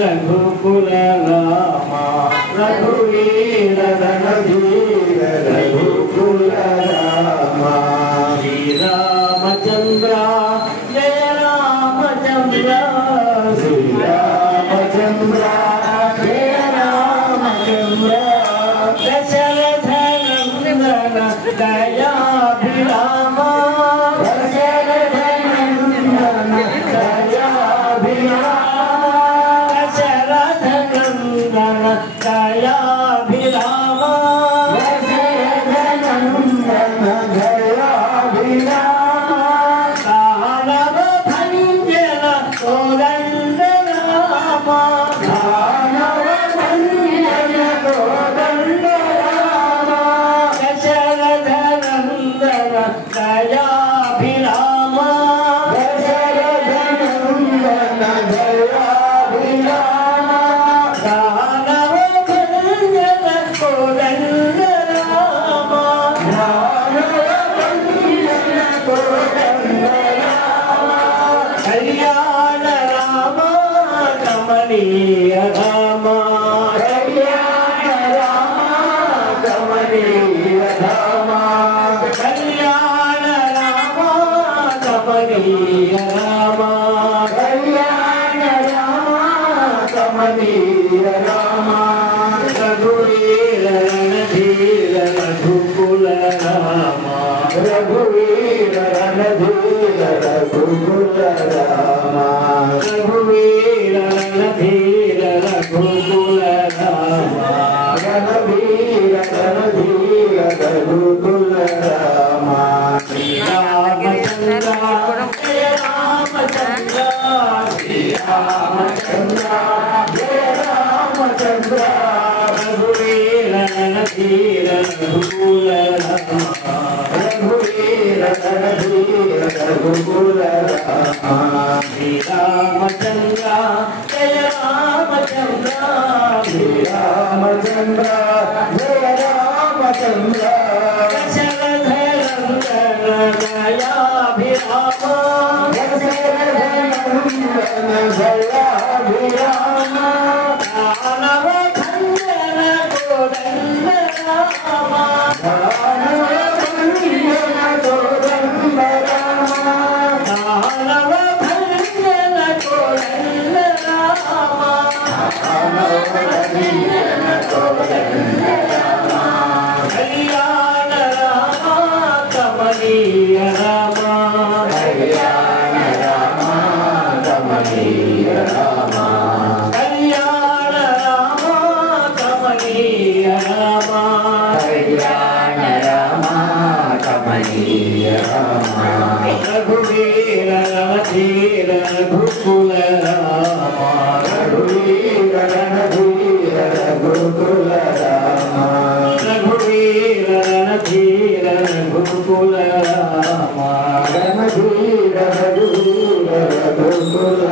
रघुकुल रामा रघुवीर रणधीर रघुकुल रामा श्री रामचंद्र जय रामचंद्र श्री रामचंद्र जय रामचंद्र दशरथ नंदन दयाभिरामा दशरथ नंदन दयाभिरामा दशरथ नंदन दयाभिरामा दशरथ नंदन दयाभिरामा दानव भंजन कोदंड रामा दानव भंजन कोदंड रामा दशरथ नंदन दयाभिरामा दशरथ नंदन दयाभिरामा दानव भंजन कोदंड रामा दानव भंजन कोदंड रामा कल्याण रामा कमनीय रामा कल्याण रामा कमनीय रामा कल्याण रामा कमनीय रामा कल्याण रामा कमनीय रामा रघुवीर रणधीर रघुकुल रामा रघुवीर रणधीर रघुकुल रामा रघुवीर रणधीर रघुकुल रामा रघुवीर रणधीर रघुकुल रामा श्री रामचंद्र जय रामचंद्र श्री रामचंद्र जय रामचंद्र रघुवीर रणधीर रघुकुल रामा रघुवीर रणधीर रघुकुल रामा श्री रामचंद्र जय रामचंद्र श्री रामचंद्र जय रामचंद्र दशरथ नंदन दयाभिरामा दशरथ नंदन दयाभिरामा दानव भंजन कोदंड रामा दानव भंजन कोदंड रामा दानव भंजन कोदंड रामा दानव भंजन कोदंड रामा कल्याण रामा कमनीय रामा कल्याण रामा कमनीय रामा कल्याण रामा कमनीय रामा कल्याण रामा कमनीय रामा रघुवीर रणधीर रघुकुल रामा रघुवीर रणधीर रघुकुल रामा रघुवीर रणधीर रघुकुल रामा रणधीर रघुकुल